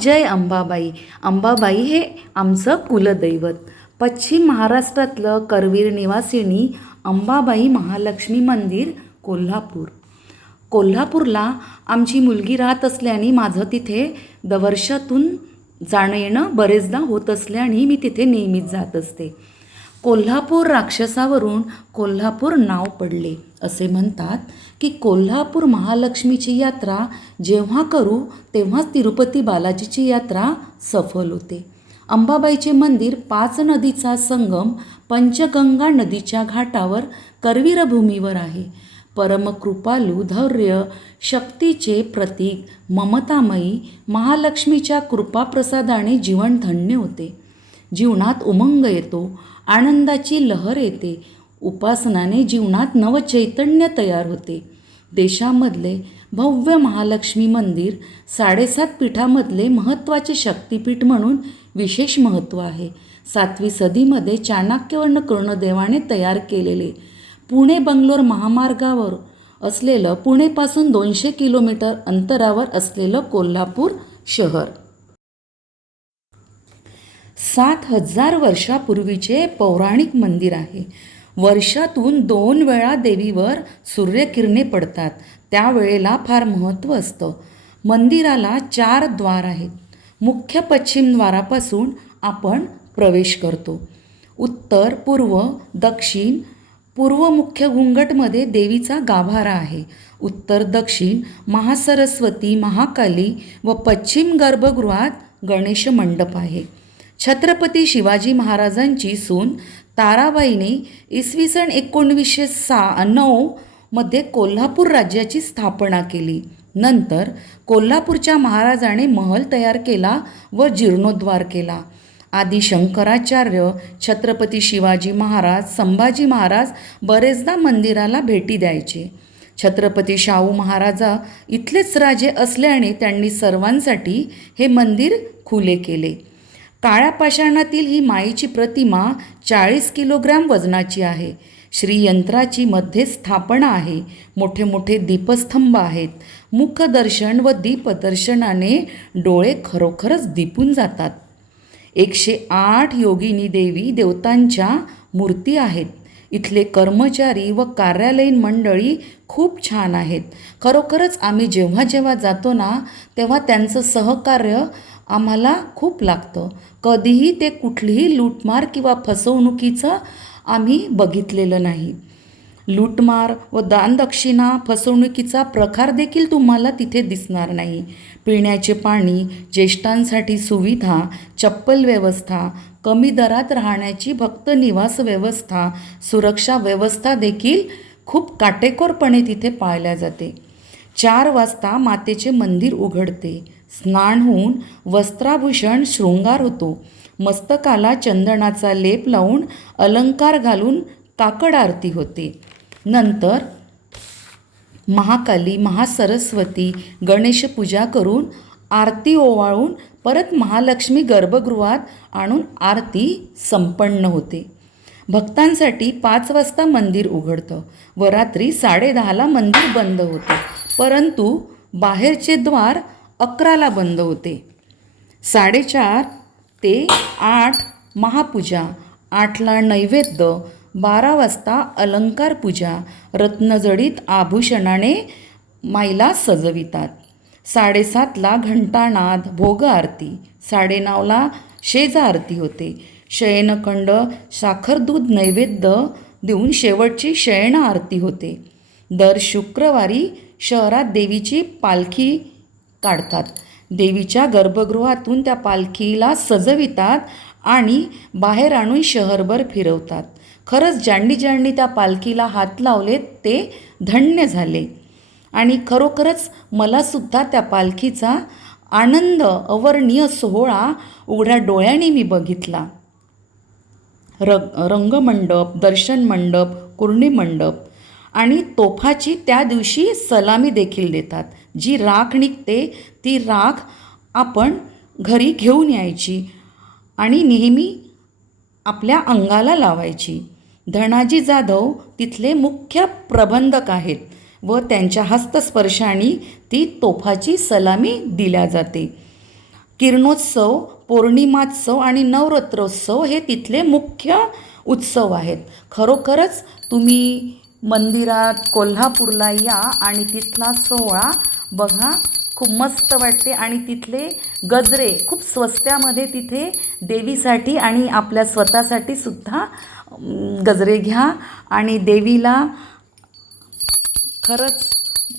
जय अंबाबाई. अंबाबाई हे आमचं कुलदैवत. पश्चिम महाराष्ट्रातलं करवीर निवासिनी अंबाबाई महालक्ष्मी मंदिर कोल्हापूर. कोल्हापूरला आमची मुलगी राहत असल्याने माझं तिथे दवर्षातून जाणं येणं बरेचदा होत असल्याने मी तिथे नेहमीच जात असते. कोल्हापूर राक्षसावरून कोल्हापूर नाव पडले. असे म्हणतात की कोल्हापूर महालक्ष्मीची यात्रा जेव्हा करू तेव्हाच तिरुपती बालाजीची यात्रा सफल होते. अंबाबाईचे मंदिर पाच नदीचा संगम पंचगंगा नदीच्या घाटावर करवीरभूमीवर आहे. परमकृपालू धैर्य शक्तीचे प्रतीक ममतामयी महालक्ष्मीच्या कृपाप्रसादाने जीवन धन्य होते. जीवनात उमंग येतो. आनंदाची लहर येते. उपासनाने जीवनात नवचैतन्य तयार होते. देशामधले भव्य महालक्ष्मी मंदिर साडेसात पीठामधले महत्त्वाचे शक्तिपीठ म्हणून विशेष महत्त्व आहे. सातवी सदीमध्ये चाणक्यवर्ण कर्णदेवाने तयार केलेले पुणे बंगलोर महामार्गावर असलेलं पुणेपासून दोनशे किलोमीटर अंतरावर असलेलं कोल्हापूर शहर. सात हजार वर्षापूर्वीचे पौराणिक मंदिर आहे. वर्षातून दोन वेळा देवीवर सूर्यकिरणे पडतात. त्यावेळेला फार महत्त्व असतं. मंदिराला चार द्वार आहेत. मुख्य पश्चिम द्वारापासून आपण प्रवेश करतो. उत्तर पूर्व दक्षिण पूर्व मुख्य घुंगटमध्ये देवीचा गाभारा आहे. उत्तर दक्षिण महासरस्वती महाकाली व पश्चिम गर्भगृहात गणेश मंडप आहे. छत्रपती शिवाजी महाराजांची सून ताराबाईने इसवी सन एकोणवीसशे सा नऊ मध्ये कोल्हापूर राज्याची स्थापना केली. नंतर कोल्हापूरच्या महाराजाने महल तयार केला व जीर्णोद्वार केला. आदी शंकराचार्य छत्रपती शिवाजी महाराज संभाजी महाराज बरेचदा मंदिराला भेटी द्यायचे. छत्रपती शाहू महाराजा इथलेच राजे असल्याने त्यांनी सर्वांसाठी हे मंदिर खुले केले. काळ्या पाषाणातील ही माईची प्रतिमा चाळीस किलोग्रॅम वजनाची आहे. श्रीयंत्राची मध्ये स्थापना आहे. मोठे मोठे दीपस्तंभ आहेत. मुखदर्शन व दीपदर्शनाने डोळे खरोखरच दिपून जातात. एकशे आठ योगिनी देवी देवतांच्या मूर्ती आहेत. इथले कर्मचारी व कार्यालयीन मंडळी खूप छान आहेत. खरोखरच आम्ही जेव्हा जेव्हा जातो ना तेव्हा त्यांचं सहकार्य आम्हाला खूप लागतं. कधीही ते कुठलीही लूटमार किंवा फसवणुकीचं आम्ही बघितलेलं नाही. लूटमार व दानदक्षिणा फसवणुकीचा प्रकार देखील तुम्हाला तिथे दिसणार नाही. पिण्याचे पाणी ज्येष्ठांसाठी सुविधा चप्पल व्यवस्था कमी दरात राहण्याची भक्त निवास व्यवस्था सुरक्षा व्यवस्था देखील खूप काटेकोरपणे तिथे पाळल्या जाते. चार वाजता मातेचे मंदिर उघडते. स्नान होऊन वस्त्राभूषण शृंगार होतो. मस्तकाला चंदनाचा लेप लावून अलंकार घालून काकड आरती होते. नंतर महाकाली महासरस्वती गणेशपूजा करून आरती ओवाळून परत महालक्ष्मी गर्भगृहात आणून आरती संपन्न होते. भक्तांसाठी पाच वाजता मंदिर उघडतं. व रात्री साडेदहाला मंदिर बंद होतं. परंतु बाहेरचे द्वार अकराला बंद होते. साडेचार ते आठ महापूजा आठला नैवेद्य बारा वाजता अलंकार पूजा रत्नजडीत आभूषणाने माईला सजवितात. साडेसातला घंटानाद भोग आरती साडेनऊला शेजा आरती होते. शयनखंड साखर दूध नैवेद्य देऊन शेवटची शयन आरती होते. दर शुक्रवारी शहरात देवीची पालखी काढतात. देवीच्या गर्भगृहातून त्या पालखीला सजवितात आणि बाहेर आणून शहरभर फिरवतात. खरंच ज्यांनी ज्यांनी त्या पालखीला हात लावले ते धन्य झाले. आणि खरोखरच मलासुद्धा त्या पालखीचा आनंद अवर्णीय सोहळा उघड्या डोळ्याने मी बघितला. रग रंगमंडप दर्शन मंडप कुर्णी मंडप आणि तोफाची त्या दिवशी सलामी देखील देतात. जी राख निघते ती राख आपण घरी घेऊन यायची आणि नेहमी आपल्या अंगाला लावायची. धनाजी जाधव तिथले मुख्य प्रबंधक आहेत व त्यांच्या हस्तस्पर्शाने ती तोफाची सलामी दिल्या जाते. किरणोत्सव पौर्णिमात्सव आणि नवरात्रोत्सव हे तिथले मुख्य उत्सव आहेत. खरोखरच तुम्ही मंदिरात कोल्हापूरला या आणि तिथला सोहळा बघा खूप मस्त वाटते. आणि तिथले गजरे खूप स्वस्त्यामध्ये तिथे देवीसाठी आणि आपल्या स्वतःसाठी सुद्धा गजरे घ्या. आणि देवीला खरंच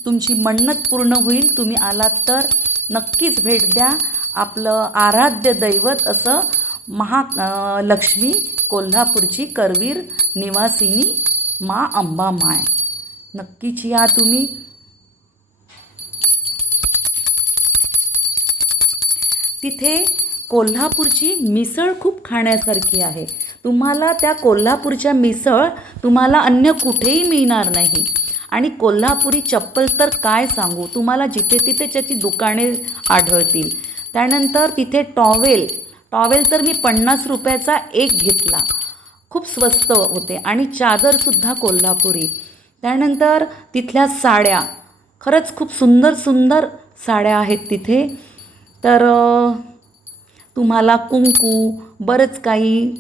तुमची मन्नत पूर्ण होईल. तुम्ही आलात तर नक्कीच भेट द्या. आपलं आराध्य दैवत असं महा लक्ष्मी कोल्हापूरची करवीर निवासिनी मा अंबा माय. नक्कीच या तुम्ही. तिथे कोल्हापूरची मिसळ खूप खाण्यासारखी आहे. तुम्हाला त्या कोल्हापूरच्या मिसळ तुम्हाला अन्य कुठेही मिळणार नाही. आणि कोल्हापुरी चप्पल तर काय सांगू? तुम्हाला जिथे तिथे त्याची दुकाने आढळतील. त्यानंतर तिथे टॉवेल. टॉवेल तर मी पन्नास रुपयाचा एक घेतला. खूप स्वस्त होते आणि चादरसुद्धा कोल्हापुरी. त्यानंतर तिथल्या साड्या. खरंच खूप सुंदर सुंदर साड्या आहेत तिथे. तर तुम्हाला कुंकू बरंच काही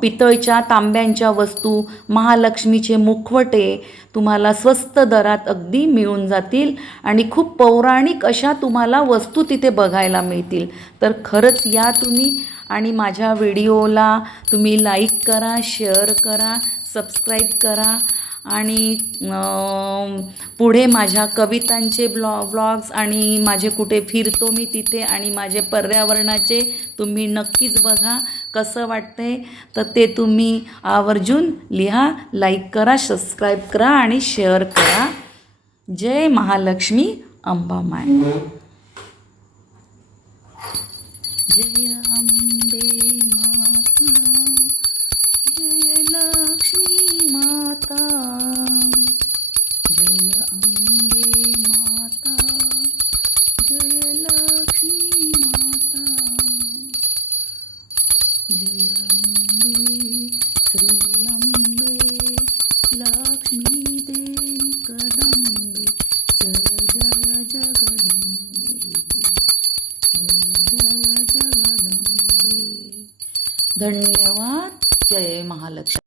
पितळच्या तांब्यांच्या वस्तू महालक्ष्मीचे मुखवटे तुम्हाला स्वस्त दरात अगदी मिळून जातील आणि खूप पौराणिक अशा तुम्हाला वस्तू तिथे बघायला मिळतील. तर खरंच या तुम्ही आणि माझ्या व्हिडिओला तुम्ही लाईक करा शेअर करा सबस्क्राईब करा. आणि पुढे माझ्या कवितांचे ब्लॉ ब्लॉग्स आणि माझे कुठे फिरतो मी तिथे आणि माझे पर्यावरणाचे तुम्ही नक्कीच बघा कसं वाटतंय. तर ते तुम्ही आवर्जून लिहा लाईक करा सबस्क्राईब करा आणि शेअर करा. जय महालक्ष्मी अंबामाय धन्यवाद. जय महालक्ष्मी.